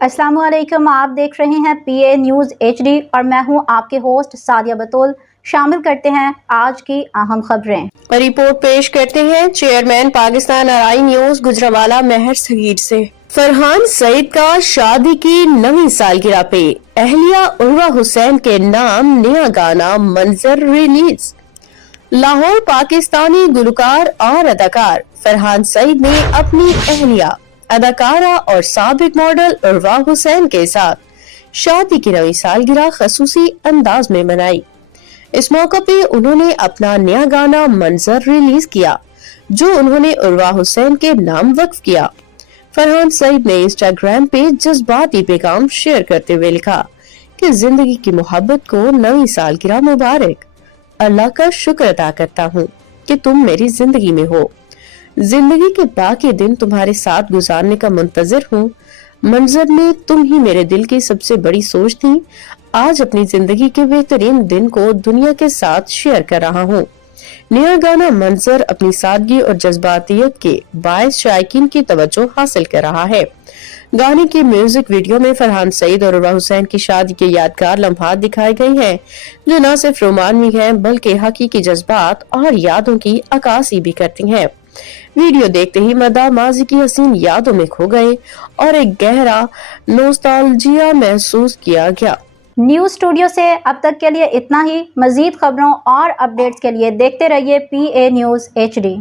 अस्सलाम वालेकुम। आप देख रहे हैं PA न्यूज़ HD और मैं हूं आपके होस्ट सादिया बतूल। शामिल करते हैं आज की अहम खबरें। रिपोर्ट पेश करते हैं chairman Pakistan RI news Gujranwala Mehar Saghir से। फरहान सईद का शादी की नवी सालगिरह पे अहलिया उर्वा हुसैन के नाम नया गाना मंजर रिलीज। लाहौर पाकिस्तानी गुलकार और अदाकार फरहान सईद ने अपनी अहलिया अदाकारा और साबिक मॉडल उर्वा हुसैन के साथ शादी की नवी सालगिरह खसूसी अंदाज में मनाई। इस मौके पे उन्होंने अपना नया गाना मंजर रिलीज किया, जो उन्होंने उर्वा हुसैन के नाम वक्फ किया। फरहान सईद ने इंस्टाग्राम पे जज्बाती पैगाम शेयर करते हुए लिखा कि जिंदगी की मोहब्बत को नई सालगिरह मुबारक। अल्लाह का शुक्र अदा करता हूँ कि तुम मेरी जिंदगी में हो। जिंदगी के बाकी दिन तुम्हारे साथ गुजारने का मुंतजर हूँ। मंजर में तुम ही मेरे दिल की सबसे बड़ी सोच थी। आज अपनी जिंदगी के बेहतरीन दिन को दुनिया के साथ शेयर कर रहा हूँ। नया गाना मंजर अपनी सादगी और जज्बातियत के बायस शायकीन की तवज्जो हासिल कर रहा है। गाने की म्यूजिक वीडियो में फरहान सईद और उर्वा हुसैन की शादी के यादगार लम्हात दिखाए गए हैं, जो न सिर्फ रोमानी हैं बल्कि हकीकी जज्बात और यादों की अक्कासी भी करती हैं। वीडियो देखते ही मदा माजी की हसीन यादों में खो गए और एक गहरा नोस्टाल्जिया महसूस किया गया। न्यूज़ स्टूडियो से अब तक के लिए इतना ही। मजीद खबरों और अपडेट्स के लिए देखते रहिए PA न्यूज़ HD।